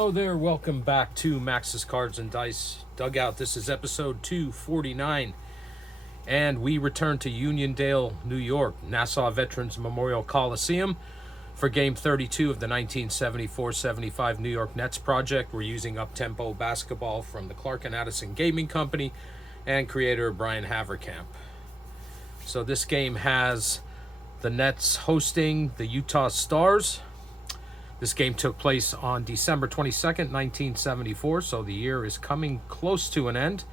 Hello there, welcome back to Max's Cards and Dice Dugout. This is episode 249, and we return to Uniondale, New York, Nassau Veterans Memorial Coliseum for Game 32 of the 1974-75 New York Nets project. We're using Uptempo Basketball from the Clark and Addison Gaming Company and creator Brian Haverkamp. So this game has the Nets hosting the Utah Stars. This game took place on December 22nd, 1974, so the year is coming close to an end.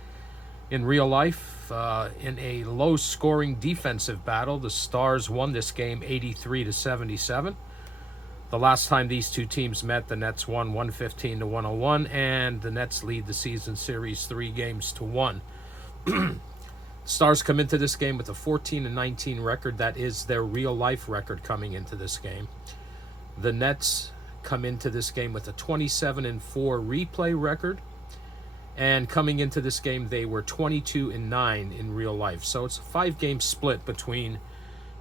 In real life, in a low-scoring defensive battle, the Stars won this game 83-77. The last time these two teams met, the Nets won 115-101, and the Nets lead the season series 3-1. Stars come into this game with a 14-19 record. That is their real-life record coming into this game. The Nets come into this game with a 27-4 replay record, and coming into this game they were 22-9 in real life. So it's a 5-game split between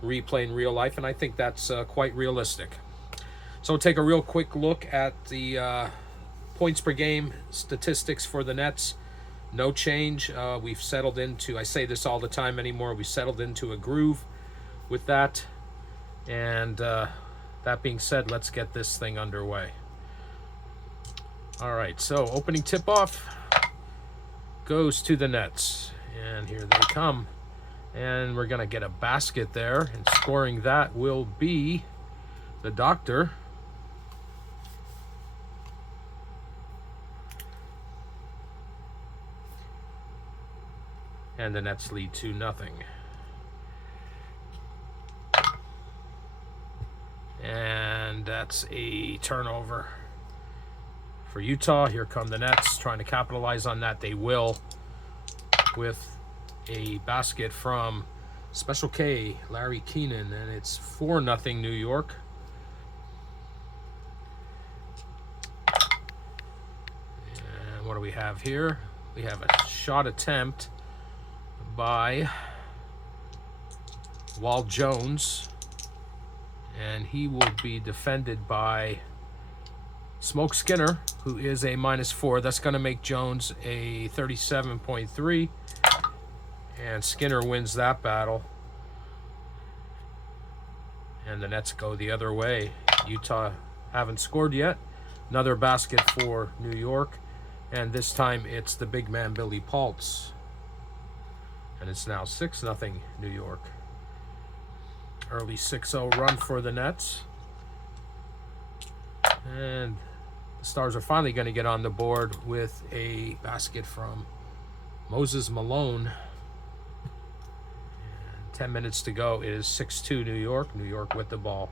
replay and real life, and I think that's quite realistic. So we'll take a real quick look at the points per game statistics for the Nets. No change. We've settled into, I say this all the time anymore, we settled into a groove with that, and that being said, let's get this thing underway. All right, so opening tip-off goes to the Nets. And here they come. And we're going to get a basket there. And scoring that will be the Doctor. And the Nets lead 2-0. And that's a turnover for Utah. Here come the Nets trying to capitalize on that. They will, with a basket from Special K, Larry Keenan, and it's 4-0 New York. And what do we have here? We have a shot attempt by Wall Jones, and he will be defended by Smoke Skinner, who is a -4. That's going to make Jones a 37.3, and Skinner wins that battle. And the Nets go the other way. Utah haven't scored yet. Another basket for New York, and this time it's the big man Billy Paultz. And it's now 6-0 New York. Early 6-0 run for the Nets. And the Stars are finally going to get on the board with a basket from Moses Malone. And 10 minutes to go. It is 6-2 New York. New York with the ball.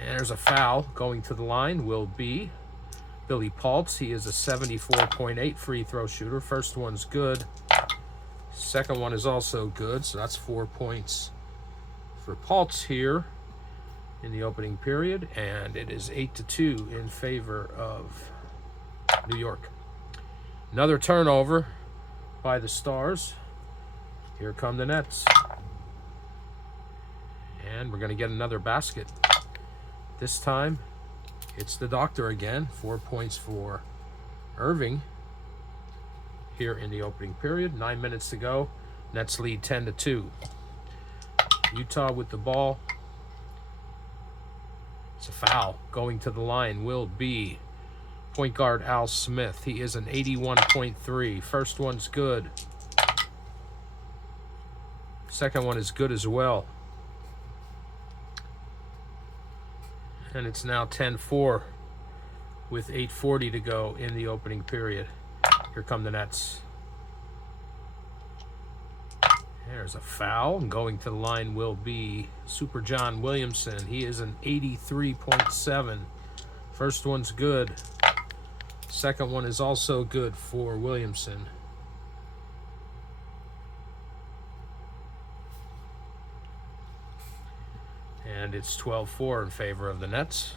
And there's a foul. Going to the line will be Billy Paultz. He is a 74.8 free throw shooter. First one's good. Second one is also good, so that's 4 points for Paultz here in the opening period, and it is 8-2 in favor of New York. Another turnover by the Stars. Here come the Nets. And we're going to get another basket. This time, it's the Doctor again. 4 points for Irving here in the opening period. 9 minutes to go. Nets lead 10-2. Utah with the ball. It's a foul. Going to the line will be point guard Al Smith. He is an 81.3. First one's good. Second one is good as well. And it's now 10-4 with 8:40 to go in the opening period. Here come the Nets. There's a foul. Going to the line will be Super John Williamson. He is an 83.7. First one's good. Second one is also good for Williamson. And it's 12-4 in favor of the Nets.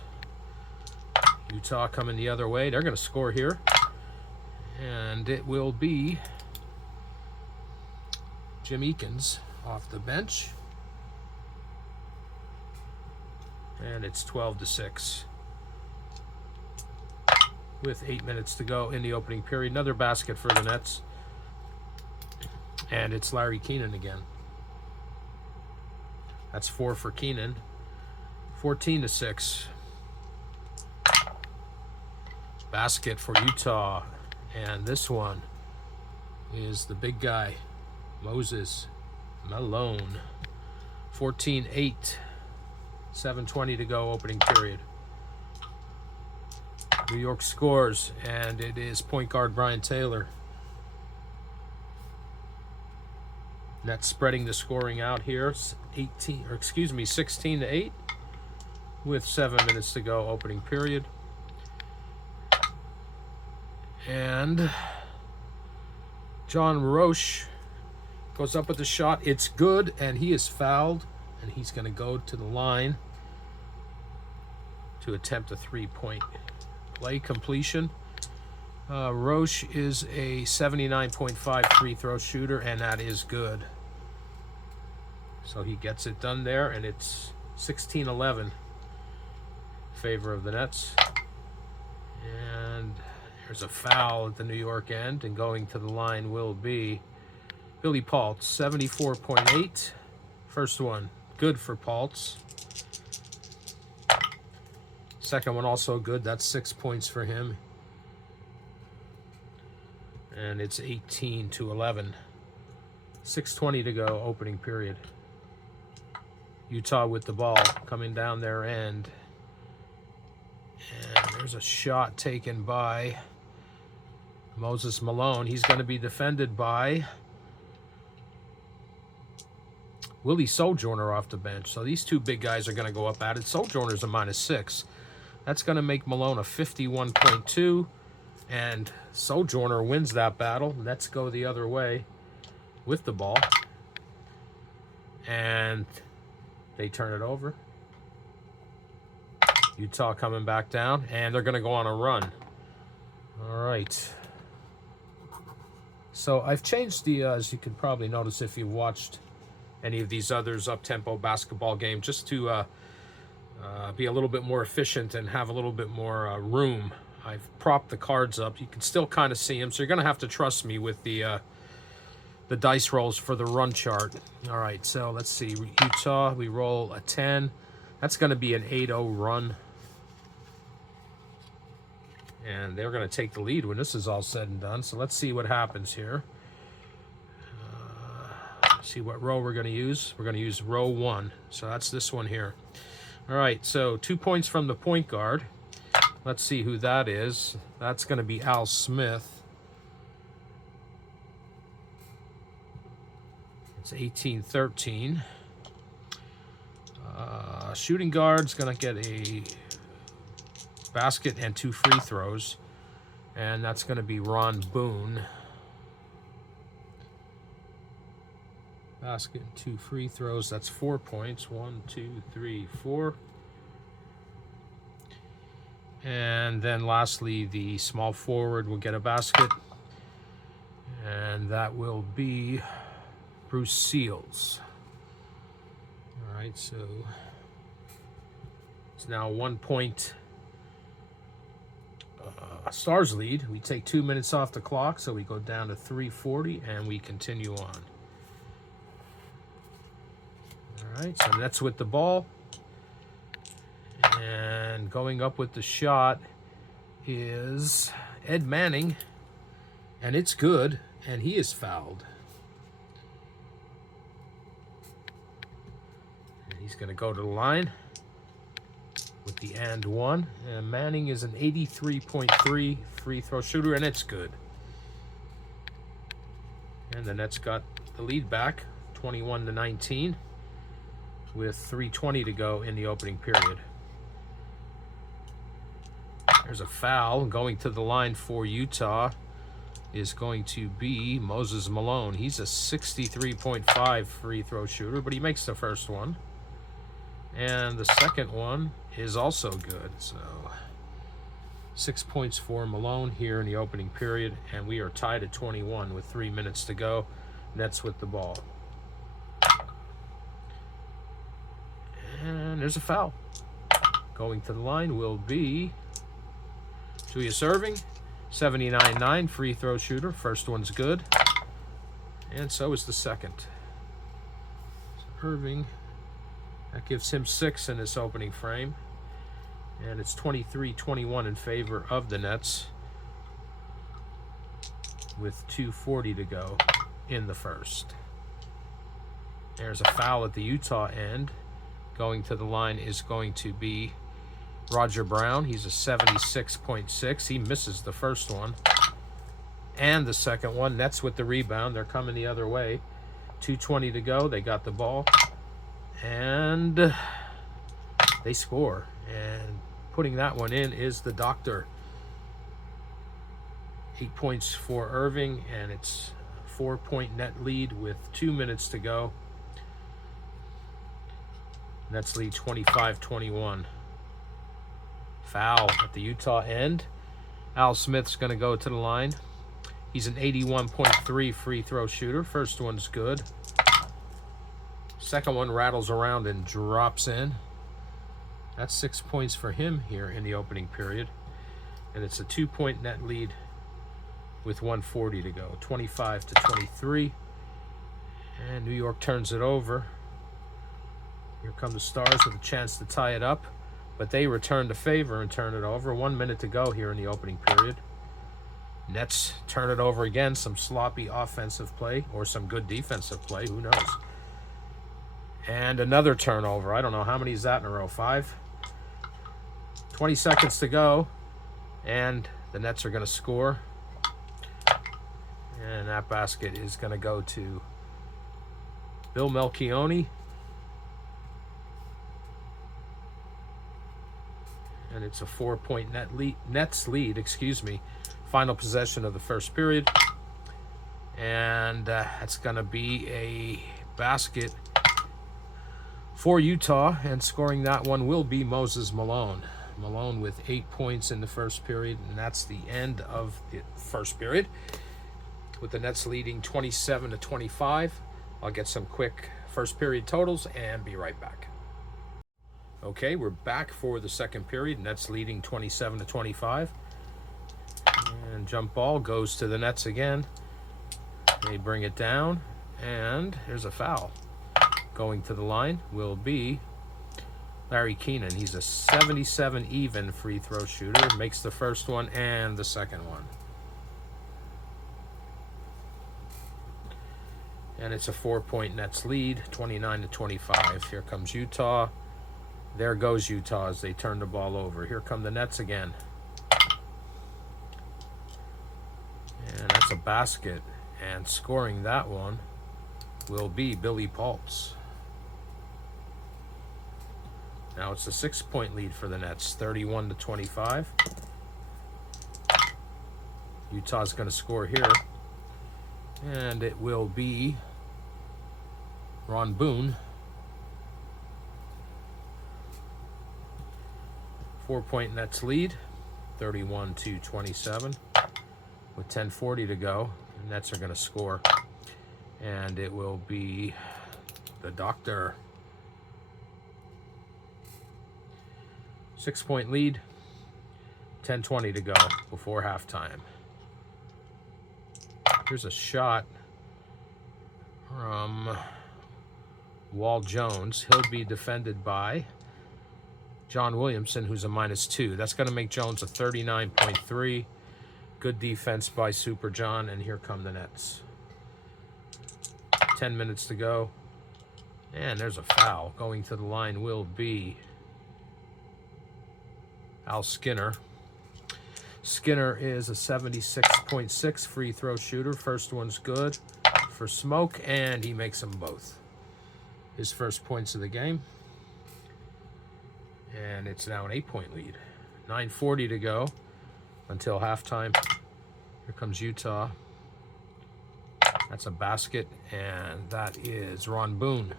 Utah coming the other way. They're going to score here. And it will be Jim Eakins off the bench. And it's 12-6. With 8 minutes to go in the opening period. Another basket for the Nets. And it's Larry Keenan again. That's 4 for Keenan. 14-6. Basket for Utah. And this one is the big guy, Moses Malone. 14-8. 7:20 to go, opening period. New York scores, and it is point guard Brian Taylor. Nets spreading the scoring out here. 16-8 with 7 minutes to go, opening period. And John Roche goes up with the shot. It's good, and he is fouled, and he's going to go to the line to attempt a three-point play completion. Roche is a 79.5 free throw shooter, and that is good. So he gets it done there, and it's 16-11 in favor of the Nets. And there's a foul at the New York end, and going to the line will be Billy Paultz, 74.8. First one, good for Paultz. Second one also good. That's 6 points for him. And it's 18-11. 6:20 to go, opening period. Utah with the ball coming down their end. And there's a shot taken by Moses Malone. He's going to be defended by Willie Sojourner off the bench. So these two big guys are going to go up at it. Sojourner's a -6. That's going to make Malone a 51.2. And Sojourner wins that battle. Nets go the other way with the ball. And they turn it over. Utah coming back down. And they're going to go on a run. All right. So I've changed the, as you can probably notice if you've watched any of these others up-tempo basketball games, just to be a little bit more efficient and have a little bit more room. I've propped the cards up. You can still kind of see them, so you're going to have to trust me with the dice rolls for the run chart. All right, so let's see. Utah, we roll a 10. That's going to be an 8-0 run. And they're going to take the lead when this is all said and done. So let's see what happens here. See what row we're going to use. We're going to use row 1. So that's this one here. All right, so 2 points from the point guard. Let's see who that is. That's going to be Al Smith. It's 18-13. Shooting guard's going to get a basket and 2 free throws. And that's going to be Ron Boone. Basket, 2 free throws. That's 4 points. 1, 2, 3, 4. And then lastly, the small forward will get a basket. And that will be Bruce Seals. All right, so it's now 1 point Stars lead. We take 2 minutes off the clock, so we go down to 3:40, and we continue on. All right, so Nets with the ball. And going up with the shot is Ed Manning. And it's good, and he is fouled. And he's going to go to the line with the and one. And Manning is an 83.3 free throw shooter, and it's good. And the Nets got the lead back, 21-19. With 3:20 to go in the opening period. There's a foul. Going to the line for Utah is going to be Moses Malone. He's a 63.5 free throw shooter, but he makes the first one. And the second one is also good. So 6 points for Malone here in the opening period, and we are tied at 21 with 3 minutes to go. Nets with the ball. And there's a foul. Going to the line will be Julius serving. 79-9 free throw shooter. First one's good. And so is the second. So Irving, that gives him 6 in this opening frame. And it's 23-21 in favor of the Nets with 2:40 to go in the first. There's a foul at the Utah end. Going to the line is going to be Roger Brown. He's a 76.6. He misses the first one and the second one. Nets with the rebound. They're coming the other way. 2:20 to go. They got the ball. And they score. And putting that one in is the doctor. 8 points for Irving, and it's a 4-point net lead with 2 minutes to go. Nets lead 25-21. Foul at the Utah end. Al Smith's going to go to the line. He's an 81.3 free throw shooter. First one's good. Second one rattles around and drops in. That's 6 points for him here in the opening period. And it's a 2-point net lead with 1:40 to go. 25-23. And New York turns it over. Here come the Stars with a chance to tie it up. But they return the favor and turn it over. 1 minute to go here in the opening period. Nets turn it over again. Some sloppy offensive play or some good defensive play. Who knows? And another turnover. I don't know how many is that in a row. 5. 20 seconds to go. And the Nets are going to score. And that basket is going to go to Bill Melchione. And it's a 4-point Nets lead, Final possession of the first period. And that's going to be a basket for Utah. And scoring that one will be Moses Malone. Malone with 8 points in the first period. And that's the end of the first period, with the Nets leading 27-25. I'll get some quick first period totals and be right back. Okay, we're back for the second period. Nets leading 27-25. And jump ball goes to the Nets again. They bring it down, and there's a foul. Going to the line will be Larry Keenan. He's a 77 even free throw shooter. Makes the first one and the second one. And it's a 4-point Nets lead, 29-25. Here comes Utah. There goes Utah as they turn the ball over. Here come the Nets again. And that's a basket. And scoring that one will be Billy Paultz. Now it's a 6-point lead for the Nets, 31-25. Utah's going to score here. And it will be Ron Boone. 4-point Nets lead, 31-27. With 10:40 to go, the Nets are going to score. And it will be the doctor. 6-point lead, 10:20 to go before halftime. Here's a shot from Wall Jones. He'll be defended by John Williamson, who's a -2. That's going to make Jones a 39.3. Good defense by Super John, and here come the Nets. 10 minutes to go. And there's a foul. Going to the line will be Al Skinner. Skinner is a 76.6 free throw shooter. First one's good for Smoke, and he makes them both. His first points of the game. And it's now an 8-point lead. 9:40 to go until halftime. Here comes Utah. That's a basket, and that is Ron Boone.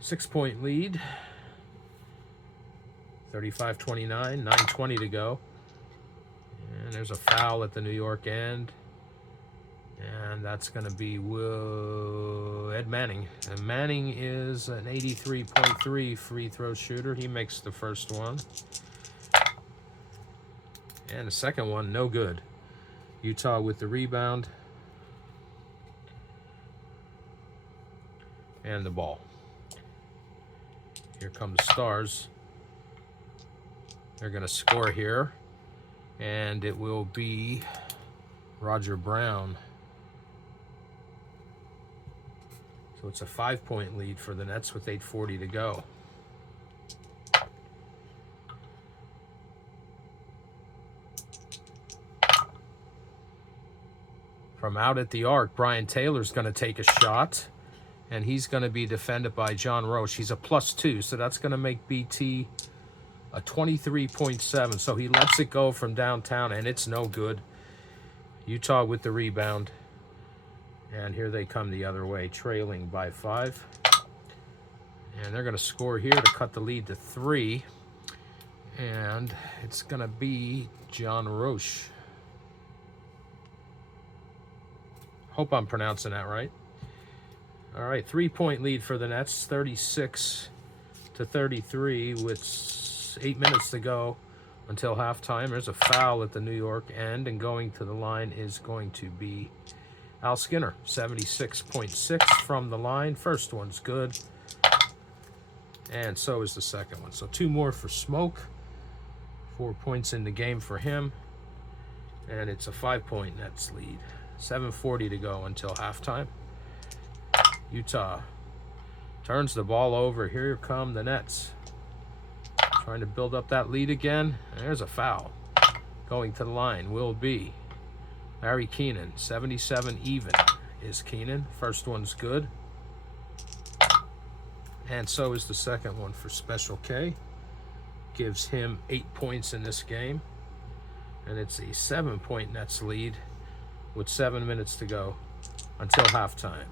Six-point lead. 35-29, 9:20 to go. And there's a foul at the New York end. And And that's going to be Ed Manning. And Manning is an 83.3 free throw shooter. He makes the first one. And the second one, no good. Utah with the rebound. And the ball. Here come the Stars. They're going to score here. And it will be Roger Brown. So it's a 5-point lead for the Nets with 8:40 to go. From out at the arc, Brian Taylor's going to take a shot. And he's going to be defended by John Roche. He's a +2, so that's going to make BT a 23.7. So he lets it go from downtown, and it's no good. Utah with the rebound. And here they come the other way, trailing by 5. And they're going to score here to cut the lead to 3. And it's going to be John Roche. Hope I'm pronouncing that right. All right, 3-point lead for the Nets, 36-33 with 8 minutes to go until halftime. There's a foul at the New York end, and going to the line is going to be Al Skinner, 76.6 from the line. First one's good, and so is the second one. So 2 more for Smoke. 4 points in the game for him, and it's a 5-point Nets lead. 7:40 to go until halftime. Utah turns the ball over. Here come the Nets. Trying to build up that lead again. There's a foul. Going to the line will be Larry Keenan. 77 even is Keenan. First one's good. And so is the second one for Special K. Gives him 8 points in this game. And it's a 7-point Nets lead with 7 minutes to go until halftime.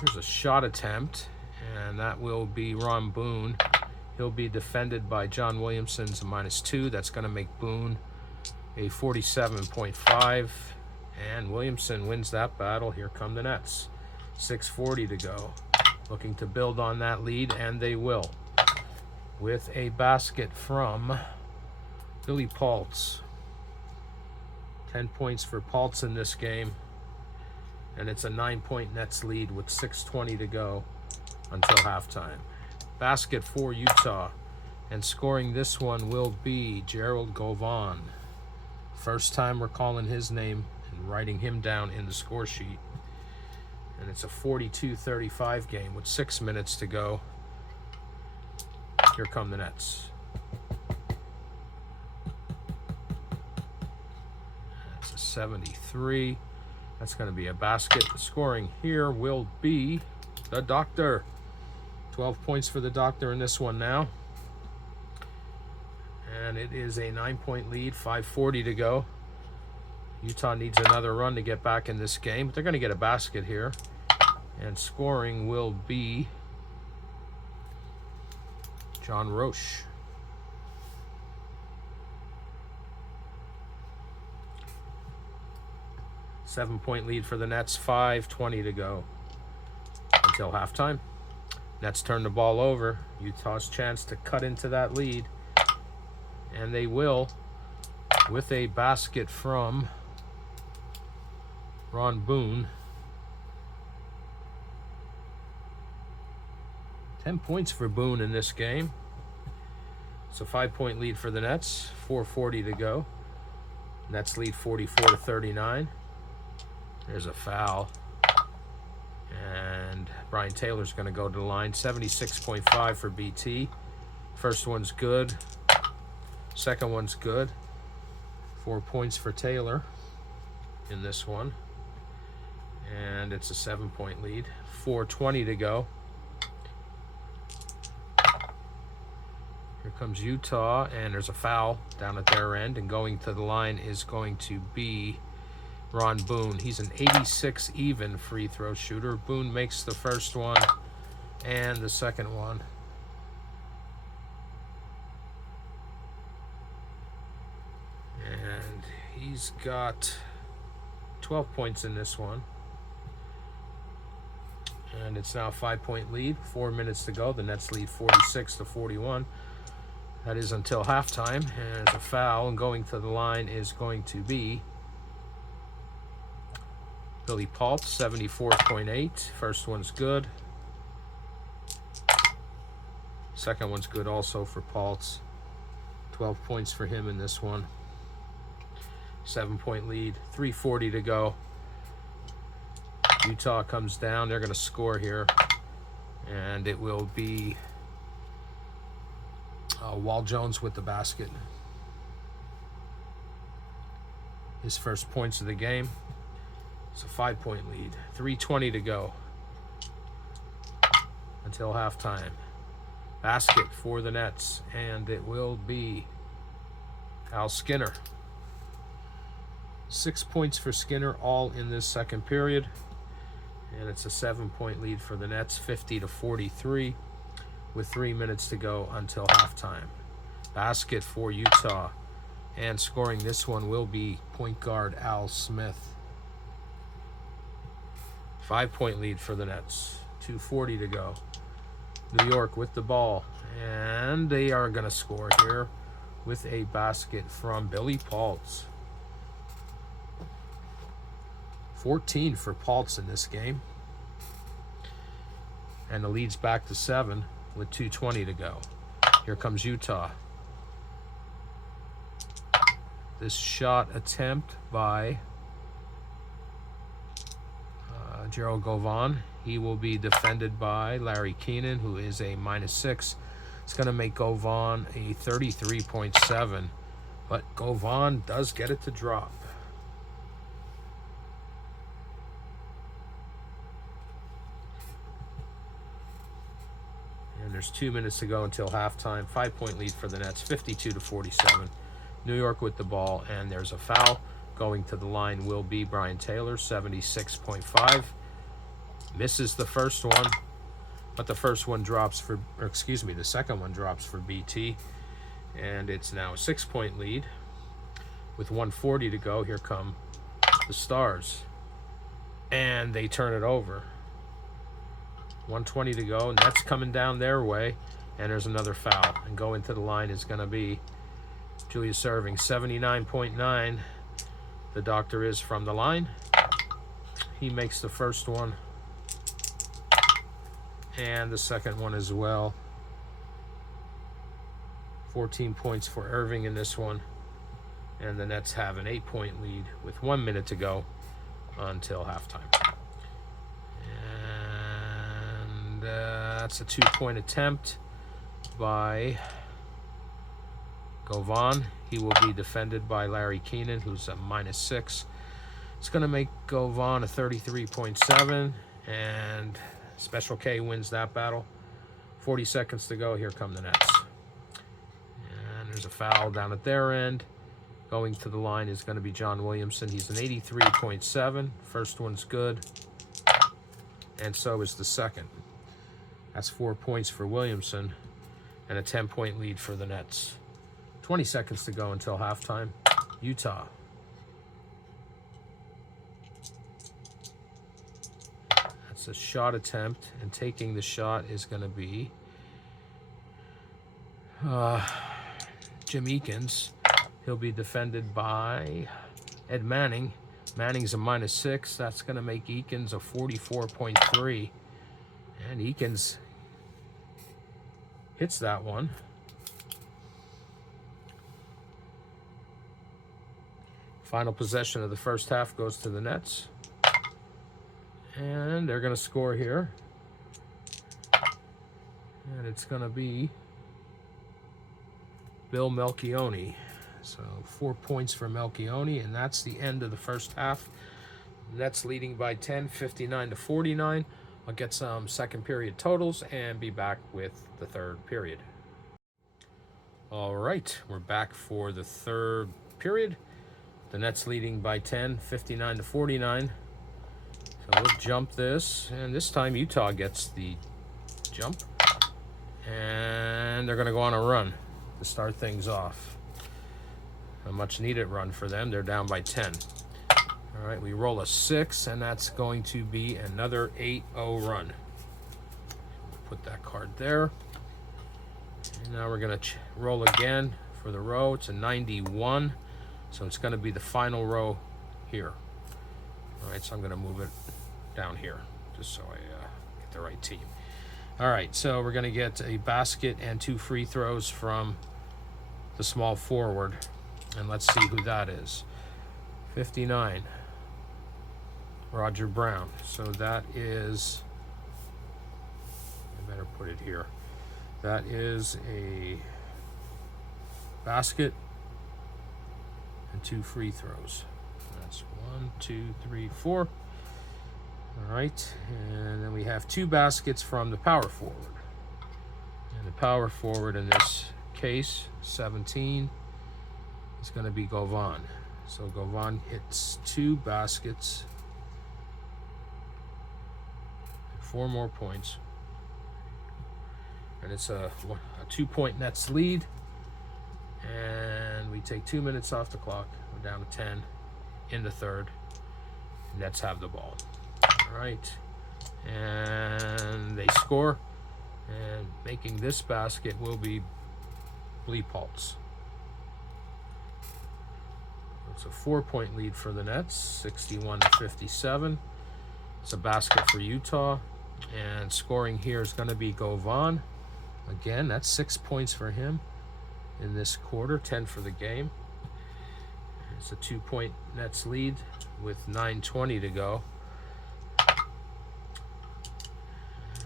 Here's a shot attempt, and that will be Ron Boone. He'll be defended by John Williamson's -2. That's going to make Boone a 47.5, and Williamson wins that battle. Here come the Nets. 6:40 to go. Looking to build on that lead, and they will, with a basket from Billy Paultz. 10 points for Paultz in this game. And it's a 9-point Nets lead with 6:20 to go until halftime. Basket for Utah. And scoring this one will be Gerald Govan. First time we're calling his name and writing him down in the score sheet. And it's a 42-35 game with 6 minutes to go. Here come the Nets. That's a 73. That's going to be a basket. Scoring here will be the Doctor. 12 points for the Doctor in this one now. And it is a 9-point lead, 5:40 to go. Utah needs another run to get back in this game, but they're going to get a basket here. And scoring will be John Roche. Seven-point lead for the Nets, 5:20 to go until halftime. Nets turn the ball over. Utah's chance to cut into that lead. And they will, with a basket from Ron Boone. 10 points for Boone in this game. It's a 5-point lead for the Nets, 4:40 to go. Nets lead 44-39. There's a foul. And Brian Taylor's going to go to the line. 76.5 for BT. First one's good. Second one's good. 4 points for Taylor in this one. And it's a 7-point lead. 4:20 to go. Here comes Utah, and there's a foul down at their end. And going to the line is going to be Ron Boone. He's an 86 even free throw shooter. Boone makes the first one and the second one. And he's got 12 points in this one. And it's now a 5-point lead. 4 minutes to go. The Nets lead 46-41. That is until halftime. And there's a foul, and going to the line is going to be Billy Paultz, 74.8. First one's good. Second one's good also for Paultz. 12 points for him in this one. 7-point lead. 3:40 to go. Utah comes down. They're going to score here. And it will be Wall Jones with the basket. His first points of the game. It's a 5-point lead. 3:20 to go until halftime. Basket for the Nets, and it will be Al Skinner. 6 points for Skinner, all in this second period. And it's a 7-point lead for the Nets, 50-43, with 3 minutes to go until halftime. Basket for Utah, and scoring this one will be point guard Al Smith. 5-point lead for the Nets, 2:40 to go. New York with the ball, and they are going to score here with a basket from Billy Paultz. 14 for Paultz in this game. And the lead's back to 7 with 2:20 to go. Here comes Utah. This shot attempt by Gerald Govan. He will be defended by Larry Keenan, who is a -6. It's going to make Govan a 33.7, but Govan does get it to drop. And there's 2 minutes to go until halftime. 5-point lead for the Nets, 52-47. New York with the ball, and there's a foul. Going to the line will be Brian Taylor, 76.5. Misses the first one, but the first one drops for, the second one drops for BT. And it's now a 6-point lead with 1:40 to go. Here come the Stars, and they turn it over. 1:20 to go. Nets coming down their way, and there's another foul. And going to the line is going to be Julius Erving, 79.9. The doctor is from the line. He makes the first one, and the second one as well. 14 points for Erving in this one. And the Nets have an 8-point lead with 1 minute to go until halftime. And that's a 2-point attempt by Govan. He will be defended by Larry Keenan, who's a -6. It's going to make Govan a 33.7, and Special K wins that battle. 40 seconds to go. Here come the Nets. And there's a foul down at their end. Going to the line is going to be John Williamson. He's an 83.7. First one's good, and so is the second. That's 4 points for Williamson, and a 10-point lead for the Nets. 20 seconds to go until halftime. Utah. That's a shot attempt, and taking the shot is going to be Jim Eakins. He'll be defended by Ed Manning. Manning's a -6. That's going to make Eakins a 44.3. And Eakins hits that one. Final possession of the first half goes to the Nets. And they're going to score here. And it's going to be Bill Melchione. So 4 points for Melchione, and that's the end of the first half. Nets leading by 10, 59-49. I'll get some second period totals and be back with the third period. All right, we're back for the third period. The Nets leading by 10, 59-49. So we'll jump this, and this time Utah gets the jump. And they're going to go on a run to start things off. A much-needed run for them. They're down by 10. All right, we roll a 6, and that's going to be another 8-0 run. Put that card there. And now we're going to roll again for the row. It's a 91, so it's going to be the final row here. All right, so I'm going to move it down here just so I get the right team. All right, so we're going to get a basket and 2 free throws from the small forward, and let's see who that is. 59, Roger Brown. So that is, I better put it here. That is a basket and 2 free throws. That's 1, 2, 3, 4. All right, and then we have 2 baskets from the power forward. And the power forward in this case, 17, is going to be Govan. So Govan hits 2 baskets, 4 more points. And it's a 2-point Nets lead. And we take 2 minutes off the clock. We're down to 10 in the third. Nets have the ball. All right. And they score. And making this basket will be Billy Paultz. It's a 4-point lead for the Nets, 61-57. It's a basket for Utah. And scoring here is going to be Govan. Again, that's 6 points for him in this quarter, 10 for the game. It's a 2-point Nets lead with 9:20 to go.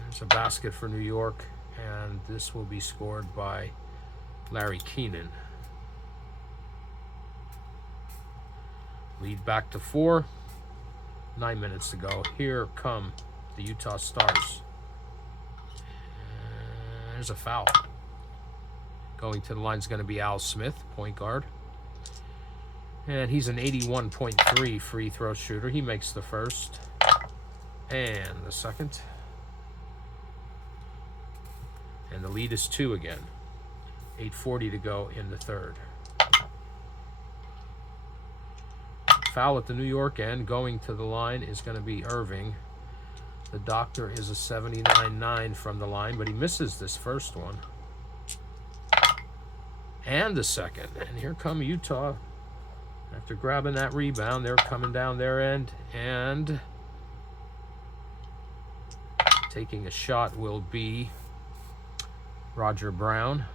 There's a basket for New York, and this will be scored by Larry Keenan. Lead back to 4. 9 minutes to go. Here come the Utah Stars. And there's a foul. Going to the line is going to be Al Smith, point guard. And he's an 81.3 free throw shooter. He makes the first and the second. And the lead is 2 again. 8:40 to go in the third. Foul at the New York end. Going to the line is going to be Irving. The doctor is a 79.9 from the line, but he misses this first one. And the second. And here come Utah. After grabbing that rebound, they're coming down their end. And taking a shot will be Roger Brown.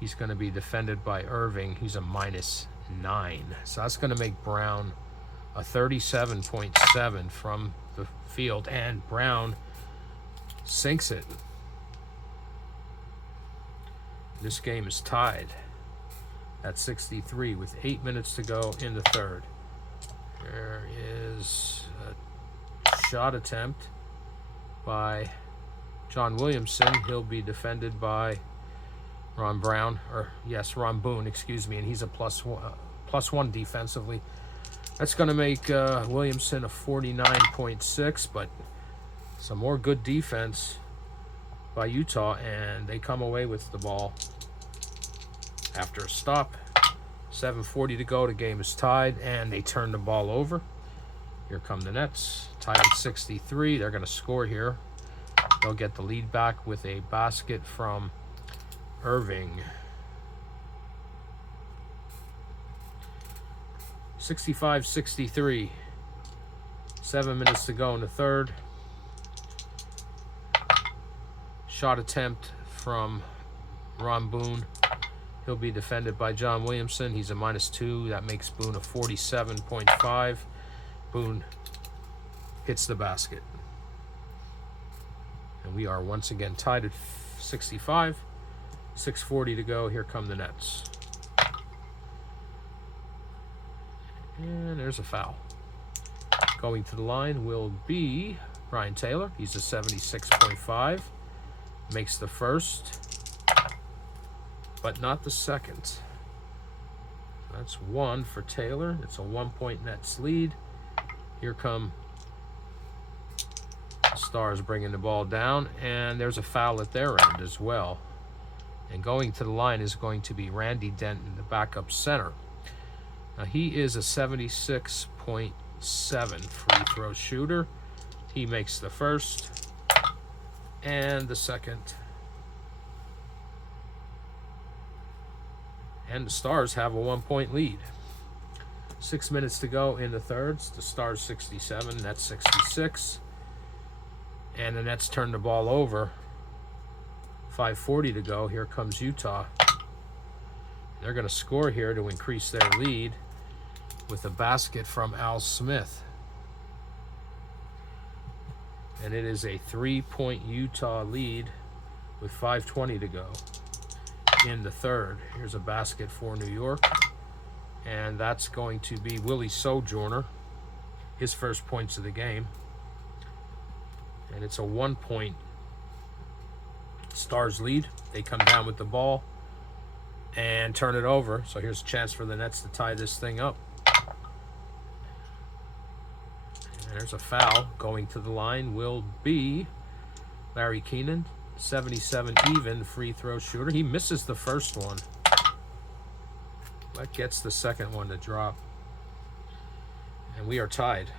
He's going to be defended by Irving. He's a -9. So that's going to make Brown a 37.7 from the field. And Brown sinks it. This game is tied at 63 with 8 minutes to go in the third. There is a shot attempt by John Williamson. He'll be defended by Ron Boone, excuse me, and he's a +1 defensively. That's going to make Williamson a 49.6, but some more good defense by Utah, and they come away with the ball after a stop. 7:40 to go. The game is tied, and they turn the ball over. Here come the Nets, tied at 63. They're going to score here. They'll get the lead back with a basket from Irving. 65-63. 7 minutes to go in the third. Shot attempt from Ron Boone. He'll be defended by John Williamson. He's a -2. That makes Boone a 47.5. Boone hits the basket. And we are once again tied at 65. 6:40 to go. Here come the Nets. And there's a foul. Going to the line will be Brian Taylor. He's a 76.5. Makes the first, but not the second. That's 1 for Taylor. It's a 1-point Nets lead. Here come the Stars bringing the ball down, and there's a foul at their end as well. And going to the line is going to be Randy Denton, the backup center. Now he is a 76.7 free throw shooter. He makes the first and the second. And the Stars have a 1-point lead. 6 minutes to go in the thirds. The Stars 67, Nets 66. And the Nets turn the ball over. 5:40 to go. Here comes Utah. They're going to score here to increase their lead with a basket from Al Smith. And it is a 3-point Utah lead with 5:20 to go in the third. Here's a basket for New York. And that's going to be Willie Sojourner, his first points of the game. And it's a 1-point Stars lead. They come down with the ball and turn it over. So here's a chance for the Nets to tie this thing up. And there's a foul. Going to the line will be Larry Keenan, 77 even free throw shooter. He misses the first one. That gets the second one to drop. And we are tied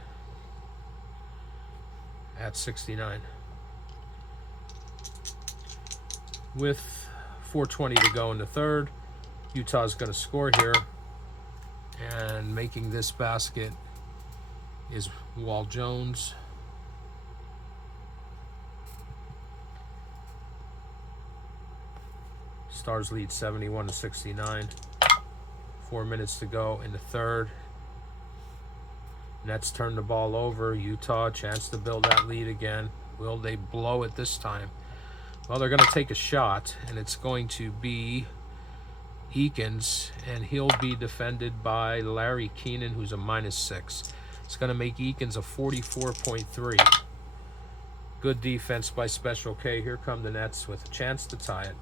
at 69. With 4:20 to go in the third, Utah's going to score here. And making this basket is Walt Jones. Stars lead 71-69. 4 minutes to go in the third. Nets turn the ball over. Utah, chance to build that lead again. Will they blow it this time? Well, they're going to take a shot, and it's going to be Eakins, and he'll be defended by Larry Keenan, who's a -6. It's going to make Eakins a 44.3. Good defense by Special K. Here come the Nets with a chance to tie it.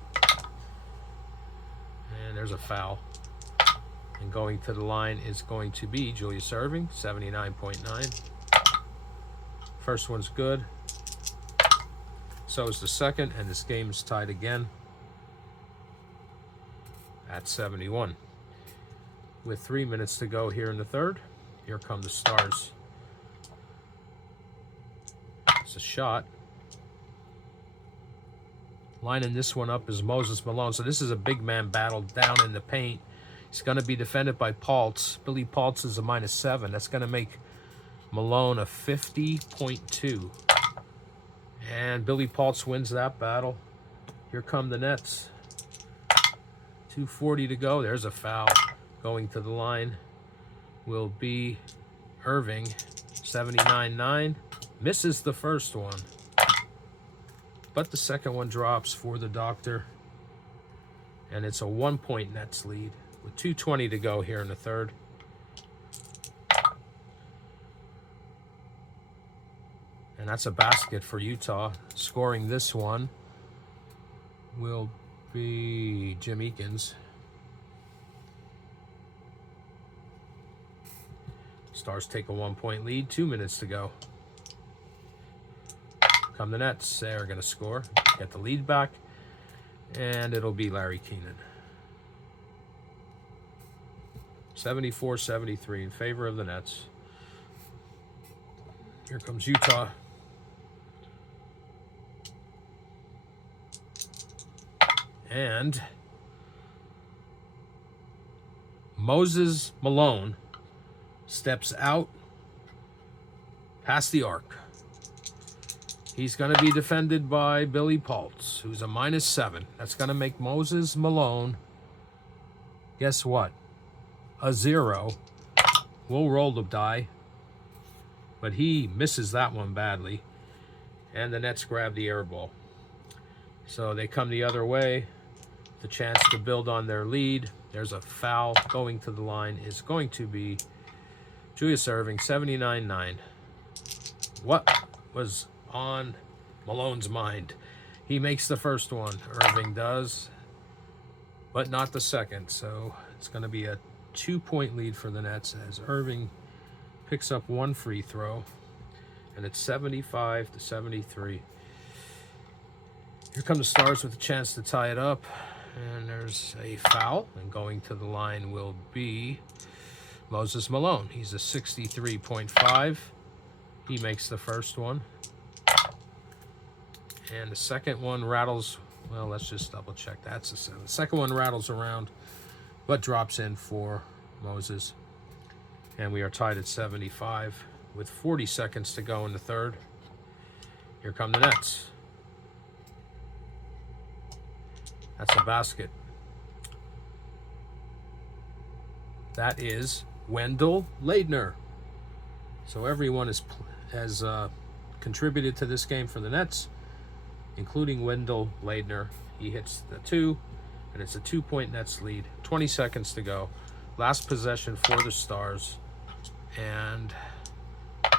And there's a foul. And going to the line is going to be Julius Erving, 79.9. First one's good. So is the second, and this game is tied again at 71. With 3 minutes to go here in the third, here come the Stars. It's a shot. Lining this one up is Moses Malone. So this is a big man battle down in the paint. He's going to be defended by Paultz. Billy Paultz is a -7. That's going to make Malone a 50.2. And Billy Paultz wins that battle. Here come the Nets. 2:40 to go. There's a foul. Going to the line will be Erving, 79.9. Misses the first one. But the second one drops for the Doctor. And it's a 1-point Nets lead with 2:20 to go here in the third. And that's a basket for Utah. Scoring this one will be Jim Eakins. Stars take a 1-point lead. 2 minutes to go. Come the Nets. They're going to score. Get the lead back. And it'll be Larry Keenan. 74-73 in favor of the Nets. Here comes Utah. And Moses Malone steps out past the arc. He's going to be defended by Billy Paultz, who's a -7. That's going to make Moses Malone, guess what, a 0. We'll roll the die. But he misses that one badly. And the Nets grab the air ball. So they come the other way. The chance to build on their lead. There's a foul. Going to the line is going to be Julius Erving, 79.9. What was on Malone's mind? He makes the first one. Erving does. But not the second. So it's going to be a 2-point lead for the Nets as Erving picks up one free throw. And it's 75-73. Here come the Stars with a chance to tie it up. And there's a foul. And going to the line will be Moses Malone. He's a 63.5. He makes the first one. And the second one rattles, well, let's just double check. That's a 7. The second one rattles around, but drops in for Moses. And we are tied at 75 with 40 seconds to go in the third. Here come the Nets. That's a basket. That is Wendell Leidner. So everyone has contributed to this game for the Nets, including Wendell Leidner. He hits the 2, and it's a 2-point Nets lead. 20 seconds to go. Last possession for the Stars. And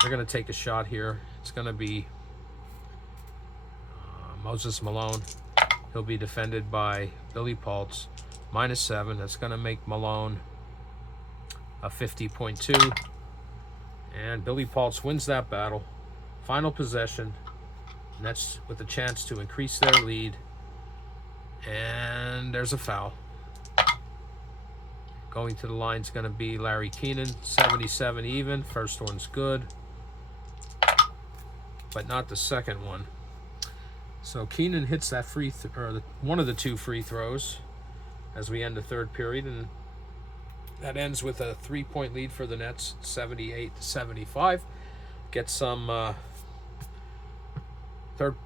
they're going to take a shot here. It's going to be Moses Malone. He'll be defended by Billy Paultz. -7. That's going to make Malone a 50.2. And Billy Paultz wins that battle. Final possession. Nets with a chance to increase their lead. And there's a foul. Going to the line is going to be Larry Keenan, 77 even. First one's good, but not the second one. So Keenan hits that one of the 2 free throws as we end the third period, and that ends with a 3-point lead for the Nets, 78-75. Get some third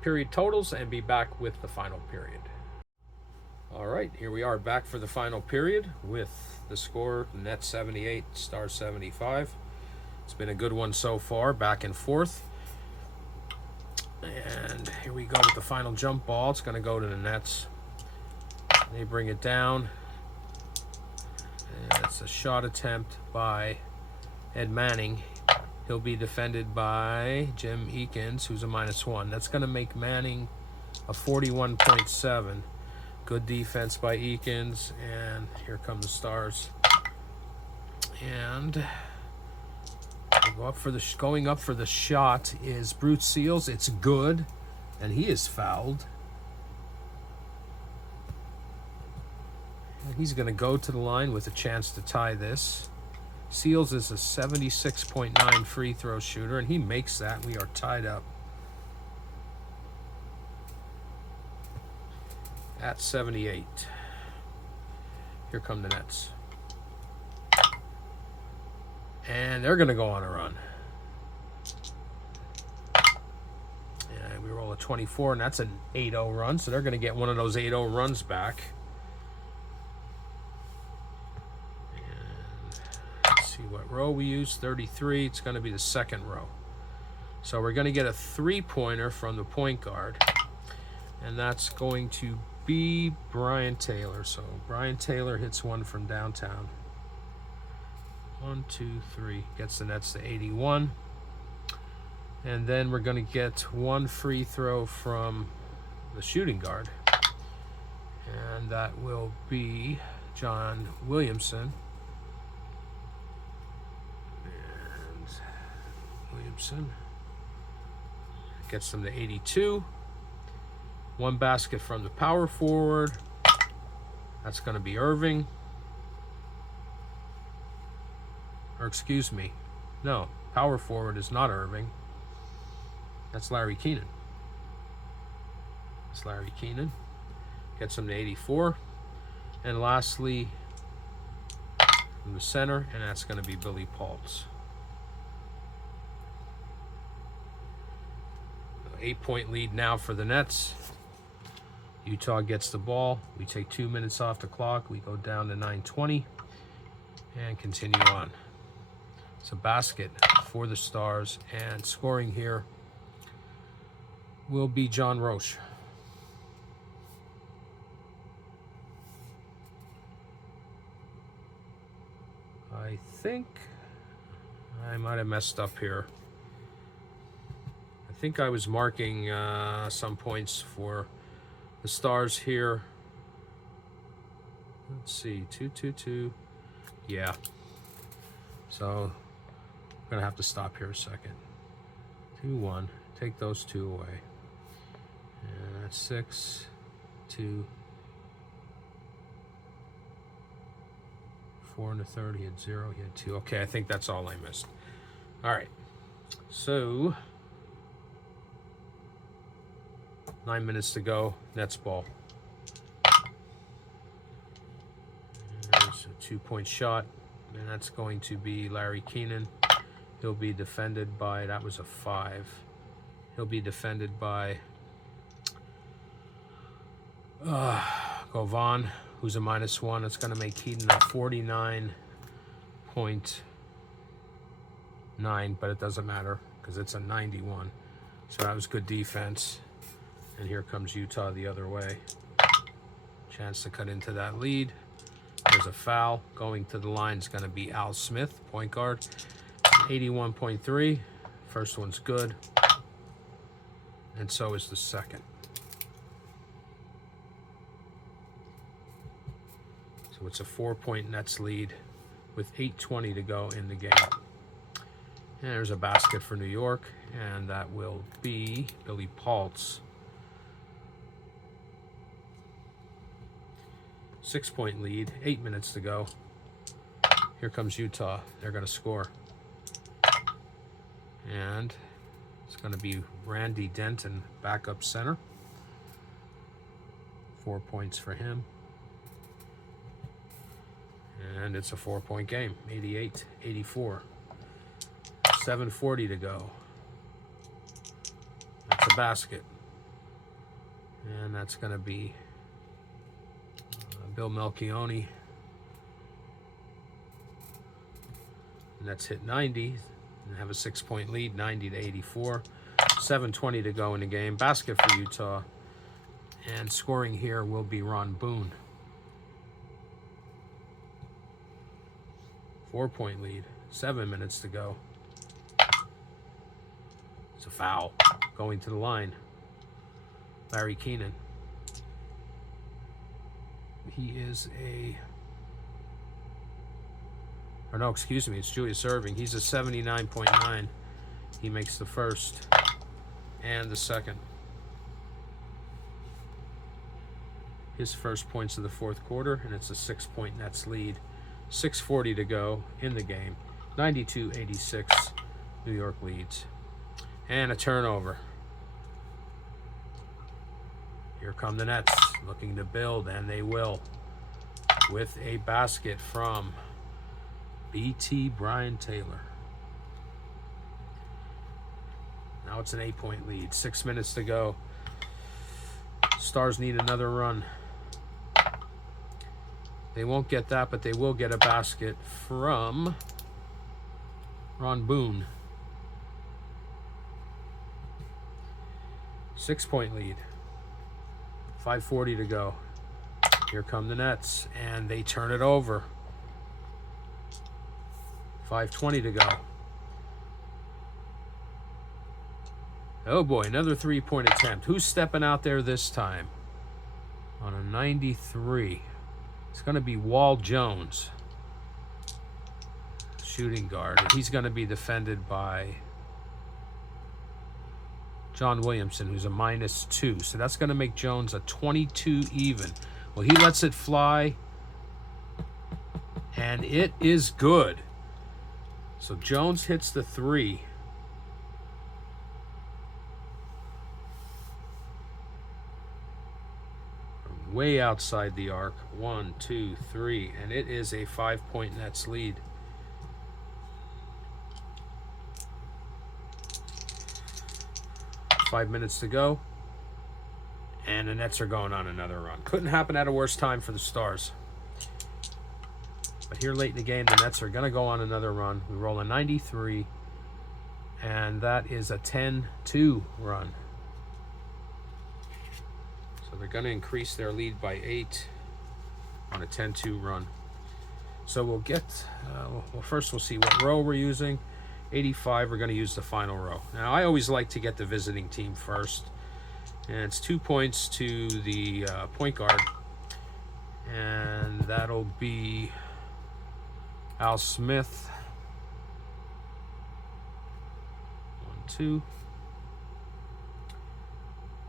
period totals and be back with the final period. All right, here we are back for the final period with the score, Nets 78, Stars 75. It's been a good one so far, back and forth. And here we go with the final jump ball. It's going to go to the Nets. They bring it down. And it's a shot attempt by Ed Manning. He'll be defended by Jim Eakins, who's a -1. That's going to make Manning a 41.7. Good defense by Eakins, and here come the Stars. And going up for the shot is Bruce Seals. It's good, and he is fouled. And he's going to go to the line with a chance to tie this. Seals is a 76.9 free throw shooter, and he makes that. We are tied up at 78. Here come the Nets. And they're going to go on a run. And we roll a 24, and that's an 8-0 run. So they're going to get one of those 8-0 runs back. And let's see what row we use. 33. It's going to be the second row. So we're going to get a 3-pointer from the point guard. And that's going to be Brian Taylor. So Brian Taylor hits one from downtown. 1, 2, 3. Gets the Nets to 81. And then we're going to get one free throw from the shooting guard. And that will be John Williamson. And Williamson gets them to 82. One basket from the power forward. That's going to be Irving. Or excuse me. No, power forward is not Irving. That's Larry Keenan. It's Larry Keenan. Gets him to 84. And lastly, from the center, and that's going to be Billy Paultz. 8-point lead now for the Nets. Utah gets the ball. We take 2 minutes off the clock. We go down to 9:20 and continue on. It's a basket for the Stars, and scoring here will be John Roche. I think I might have messed up here. I think I was marking some points for the Stars here. Let's see, 2-2-2. Yeah. So I'm gonna have to stop here a second. 2-1. Take those 2 away. And that's 6, 2, 4 in the third. He had 0. He had 2. Okay, I think that's all I missed. All right. So 9 minutes to go. Nets ball. There's a 2-point shot, and that's going to be Larry Keenan. He'll be defended by, that was a 5. He'll be defended by Govan, who's a -1. It's going to make Keaton a 49.9, but it doesn't matter because it's a 91. So that was good defense. And here comes Utah the other way. Chance to cut into that lead. There's a foul. Going to the line is going to be Al Smith, point guard. 81.3. First one's good. And so is the second. So it's a 4-point Nets lead with 8:20 to go in the game. And there's a basket for New York, and that will be Billy Paultz. 6-point lead, 8 minutes to go. Here comes Utah. They're going to score. And it's going to be Randy Denton, backup center. 4 points for him. And it's a 4-point game, 88-84. 7:40 to go. That's a basket. And that's going to be Bill Melchioni. And that's hit 90 and have a 6-point lead, 90-84. 7:20 to go in the game. Basket for Utah. And scoring here will be Ron Boone. 4-point lead, 7 minutes to go. It's a foul. Going to the line. Larry Keenan. He is it's Julius Erving. He's a 79.9. He makes the first and the second. His first points of the fourth quarter, and it's a 6-point Nets lead. 6:40 to go in the game. 92-86. New York leads. And a turnover. Here come the Nets, looking to build, and they will, with a basket from B.T. Brian Taylor. Now it's an 8-point lead. 6 minutes to go. Stars need another run. They won't get that, but they will get a basket from Ron Boone. 6-point lead. 5:40 to go. Here come the Nets, and they turn it over. 5:20 to go. Oh boy, another 3-point attempt. Who's stepping out there this time? On a 93. It's going to be Wall Jones, shooting guard. And he's going to be defended by John Williamson, who's a -2. So that's going to make Jones a 22 even. Well, he lets it fly, and it is good. So Jones hits the 3. From way outside the arc. 1, 2, 3. And it is a 5-point Nets lead. Five minutes to go, and the Nets are going on another run. Couldn't happen at a worse time for the Stars. But here late in the game, the Nets are going to go on another run. We roll a 93, and that is a 10-2 run. So they're going to increase their lead by 8 on a 10-2 run. So we'll get, first we'll see what row we're using. 85, we're going to use the final row. Now, I always like to get the visiting team first. And it's 2 points to the point guard. And that'll be Al Smith. 1, 2.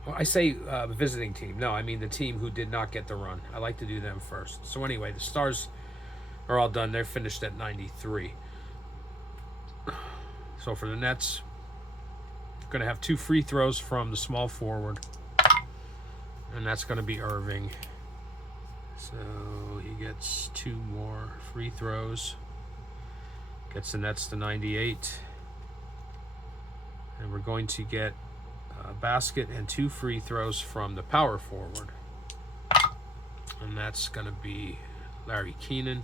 Well, I say visiting team. No, I mean the team who did not get the run. I like to do them first. So anyway, the Stars are all done. They're finished at 93. So for the Nets, going to have 2 free throws from the small forward, and that's going to be Irving. So he gets 2 more free throws, gets the Nets to 98, and we're going to get a basket and 2 free throws from the power forward, and that's going to be Larry Keenan.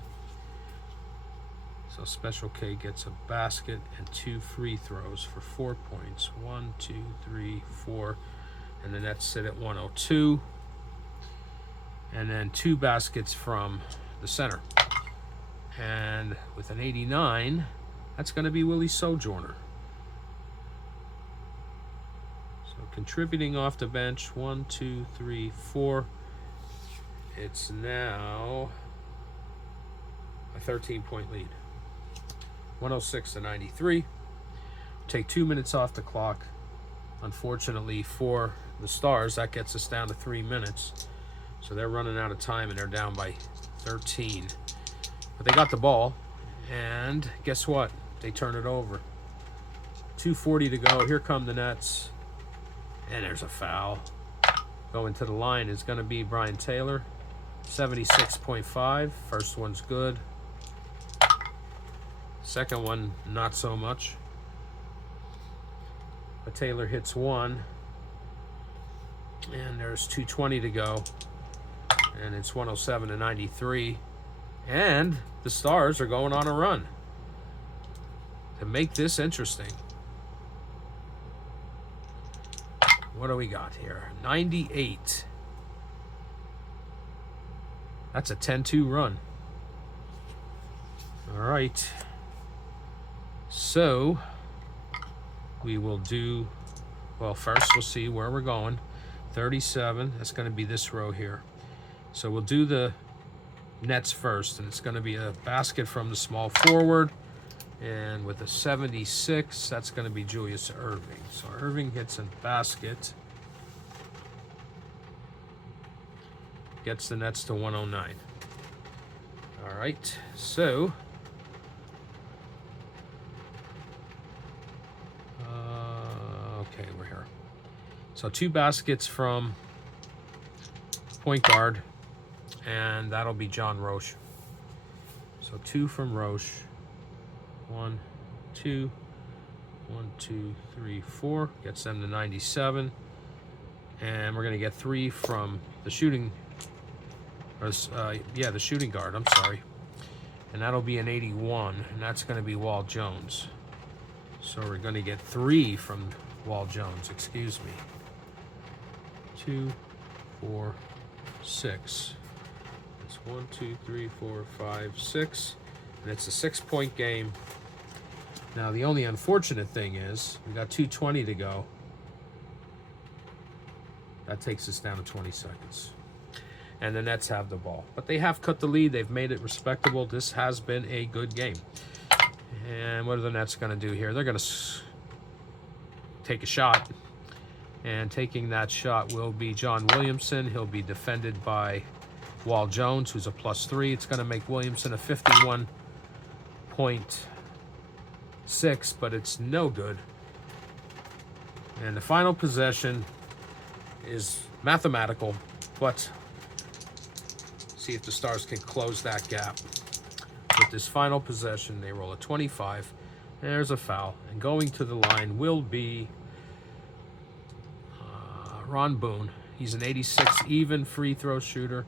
So Special K gets a basket and 2 free throws for 4 points. 1, 2, 3, 4. And the Nets sit at 102. And then 2 baskets from the center. And with an 89, that's going to be Willie Sojourner. So contributing off the bench, 1, 2, 3, 4. It's now a 13-point lead. 106 to 93. Take 2 minutes off the clock. Unfortunately for the Stars, that gets us down to 3 minutes. So they're running out of time and they're down by 13. But they got the ball, and guess what? They turn it over. 2:40 to go. Here come the Nets. And there's a foul. Going to the line is going to be Brian Taylor. 76.5. First one's good. Second one, not so much. But Taylor hits 1. And there's 2:20 to go. And it's 107 to 93. And the Stars are going on a run. To make this interesting, what do we got here? 98. That's a 10-2 run. All right. So we will do, well, first we'll see where we're going. 37, that's going to be this row here. So we'll do the Nets first, and it's going to be a basket from the small forward. And with a 76, that's going to be Julius Irving. So Irving hits a basket. Gets the Nets to 109. All right, so okay, we're here. So 2 baskets from point guard, and that'll be John Roche. So 2 from Roche. 1, 2, 1, 2, 3, 4. Gets them to 97. And we're going to get 3 from the shooting, the shooting guard, I'm sorry. And that'll be an 81, and that's going to be Wall Jones. So we're going to get 3 from Wall Jones, excuse me. 2, 4, 6. It's 1, 2, 3, 4, 5, 6. And it's a 6-point game. Now, the only unfortunate thing is we got 2:20 to go. That takes us down to 20 seconds. And the Nets have the ball. But they have cut the lead. They've made it respectable. This has been a good game. And what are the Nets going to do here? They're going to take a shot. And taking that shot will be John Williamson. He'll be defended by Wall Jones, who's a +3. It's going to make Williamson a 51.6, but it's no good. And the final possession is mathematical, but see if the Stars can close that gap. With this final possession, they roll a 25. There's a foul. And going to the line will be Ron Boone. He's an 86 even free throw shooter.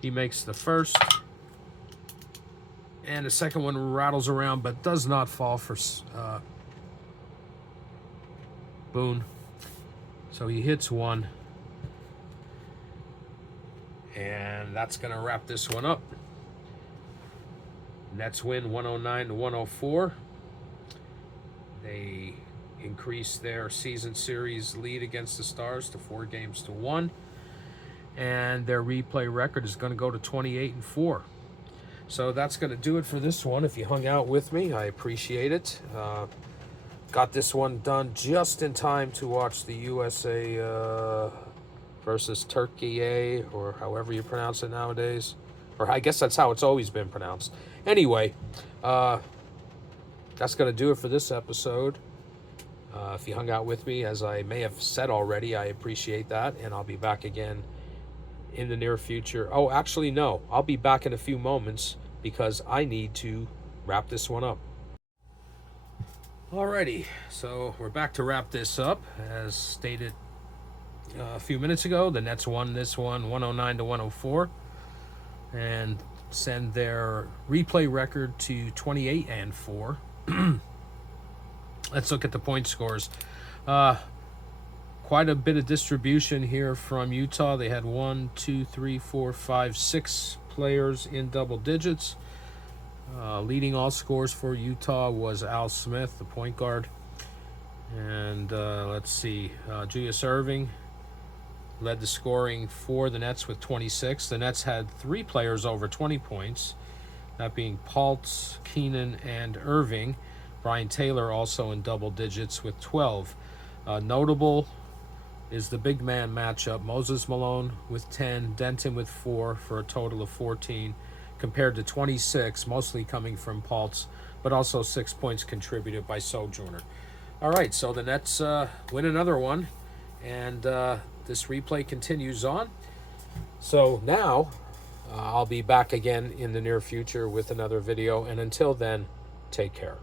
He makes the first. And the second one rattles around but does not fall for Boone. So he hits 1. And that's going to wrap this one up. Nets win 109 to 104. They increase their season series lead against the Stars to 4-1. And their replay record is going to go to 28-4. So that's going to do it for this one. If you hung out with me, I appreciate it. Got this one done just in time to watch the USA versus Turkey, or however you pronounce it nowadays. Or I guess that's how it's always been pronounced. Anyway, that's going to do it for this episode. If you hung out with me, as I may have said already, I appreciate that. And I'll be back again in the near future. Oh, actually, no. I'll be back in a few moments because I need to wrap this one up. Alrighty, so we're back to wrap this up. As stated a few minutes ago, the Nets won this one 109-104 and send their replay record to 28-4. Let's look at the point scores. Quite a bit of distribution here from Utah. They had 1, 2, 3, 4, 5, 6 players in double digits. Leading all scores for Utah was Al Smith, the point guard. And let's see, Julius Erving led the scoring for the Nets with 26. The Nets had 3 players over 20 points, that being Paultz, Keenan, and Erving. Brian Taylor also in double digits with 12. Notable is the big man matchup. Moses Malone with 10, Denton with 4 for a total of 14, compared to 26, mostly coming from Paultz, but also 6 points contributed by Sojourner. All right, so the Nets win another one, and this replay continues on. So now I'll be back again in the near future with another video, and until then, take care.